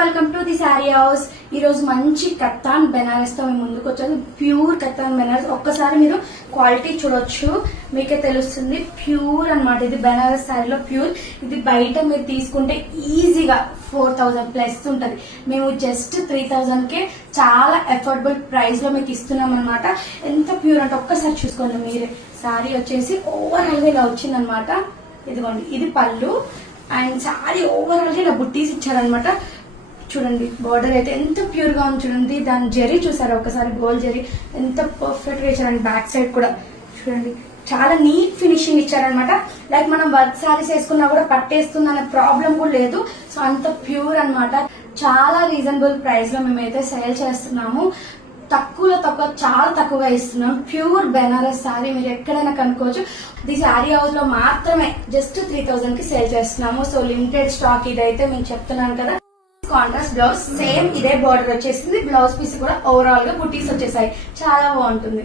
Welcome to the sari house. ఈ రోజు మంచి కత్తాన్ బెనారస్ తో మేము ముందుకు వచ్చాము. ప్యూర్ కత్తాన్ బెనారస్. ఒక్కసారి మీరు క్వాలిటీ చూడొచ్చు, మీకే తెలుస్తుంది. ప్యూర్ అన్నమాట. ఇది బెనారస్ శారీలో ప్యూర్. ఇది బయట మీరు తీసుకుంటే ఈజీగా 4000 ప్లస్ ఉంటది. మేము జస్ట్ 3000 కే చాలా అఫోర్డబుల్ ప్రైస్ లో మీకు ఇస్తున్నాం అనమాట. ఎంత ప్యూర్ అంటే ఒక్కసారి చూసుకోండి మీరే. శారీ వచ్చేసి ఓవరాల్ గా ఇలా వచ్చిందనమాట. ఇదిగోండి, ఇది పళ్ళు అండ్ శారీ ఓవరాల్ గా ఇలా బుట్టీస్ ఇచ్చారనమాట. చూడండి బార్డర్ అయితే ఎంత ప్యూర్ గా ఉంది చూడండి. దాని జరీ చూసారు ఒకసారి, గోల్డ్ జరీ ఎంత పర్ఫెక్ట్ గా ఇచ్చారండి. బ్యాక్ సైడ్ కూడా చూడండి, చాలా నీట్ ఫినిషింగ్ ఇచ్చారనమాట. లైక్ మనం వర్క్ శారీస్ వేసుకున్నా కూడా పట్టేస్తుంది అనే ప్రాబ్లం కూడా లేదు. సో అంత ప్యూర్ అన్నమాట. చాలా రీజనబుల్ ప్రైస్ లో మేమైతే సేల్ చేస్తున్నాము. తక్కువలో తక్కువ, చాలా తక్కువగా ఇస్తున్నాం. ప్యూర్ బెనారస్ శారీ మీరు ఎక్కడైనా కనుక్కోవచ్చు. ది శారీ హౌస్ లో మాత్రమే జస్ట్ 3000 కి సేల్ చేస్తున్నాము. సో లిమిటెడ్ స్టాక్ ఇదైతే మేము చెప్తున్నాను కదా. కాంట్రాస్ట్ బ్లౌజ్, సేమ్ ఇదే బార్డర్ వచ్చేసింది. బ్లౌజ్ పీస్ కూడా ఓవరాల్ గా బుటీస్ వచ్చేసాయి. చాలా బాగుంటుంది.